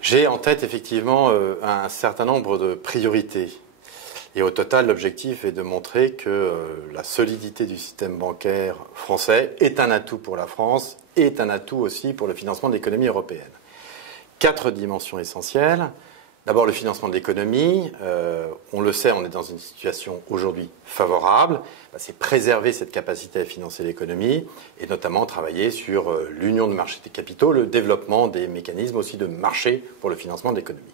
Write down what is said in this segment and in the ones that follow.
J'ai en tête effectivement un certain nombre de priorités. Et au total, l'objectif est de montrer que la solidité du système bancaire français est un atout pour la France et est un atout aussi pour le financement de l'économie européenne. 4 dimensions essentielles. D'abord, le financement de l'économie. On le sait, on est dans une situation aujourd'hui favorable. C'est préserver cette capacité à financer l'économie et notamment travailler sur l'union de marché des capitaux, le développement des mécanismes aussi de marché pour le financement de l'économie.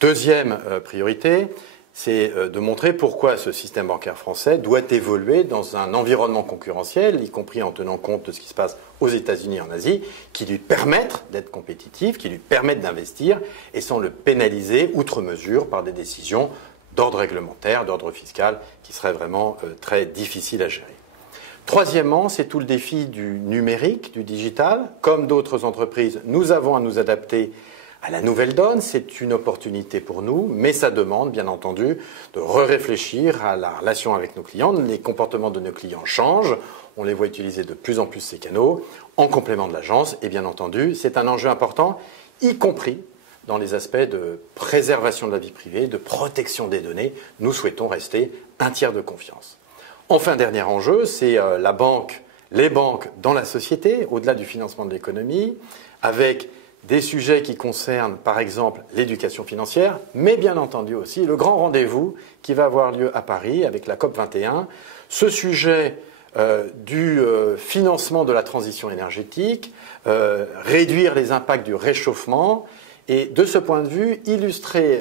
Deuxième priorité, c'est de montrer pourquoi ce système bancaire français doit évoluer dans un environnement concurrentiel, y compris en tenant compte de ce qui se passe aux États-Unis et en Asie, qui lui permettent d'être compétitif, qui lui permettent d'investir et sans le pénaliser outre mesure par des décisions d'ordre réglementaire, d'ordre fiscal, qui seraient vraiment très difficiles à gérer. Troisièmement, c'est tout le défi du numérique, du digital. Comme d'autres entreprises, nous avons à nous adapter à la nouvelle donne. C'est une opportunité pour nous, mais ça demande, bien entendu, de réfléchir à la relation avec nos clients. Les comportements de nos clients changent. On les voit utiliser de plus en plus ces canaux en complément de l'agence. Et bien entendu, c'est un enjeu important, y compris dans les aspects de préservation de la vie privée, de protection des données. Nous souhaitons rester un tiers de confiance. Enfin, dernier enjeu, c'est les banques dans la société, au-delà du financement de l'économie, avec des sujets qui concernent, par exemple, l'éducation financière, mais bien entendu aussi le grand rendez-vous qui va avoir lieu à Paris avec la COP21. Ce sujet du financement de la transition énergétique, réduire les impacts du réchauffement. Et de ce point de vue,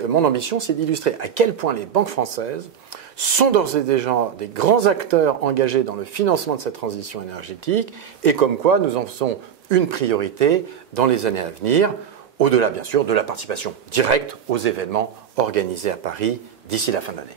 mon ambition, c'est d'illustrer à quel point les banques françaises sont d'ores et déjà des grands acteurs engagés dans le financement de cette transition énergétique et comme quoi nous en faisons une priorité dans les années à venir, au-delà bien sûr de la participation directe aux événements organisés à Paris d'ici la fin de l'année.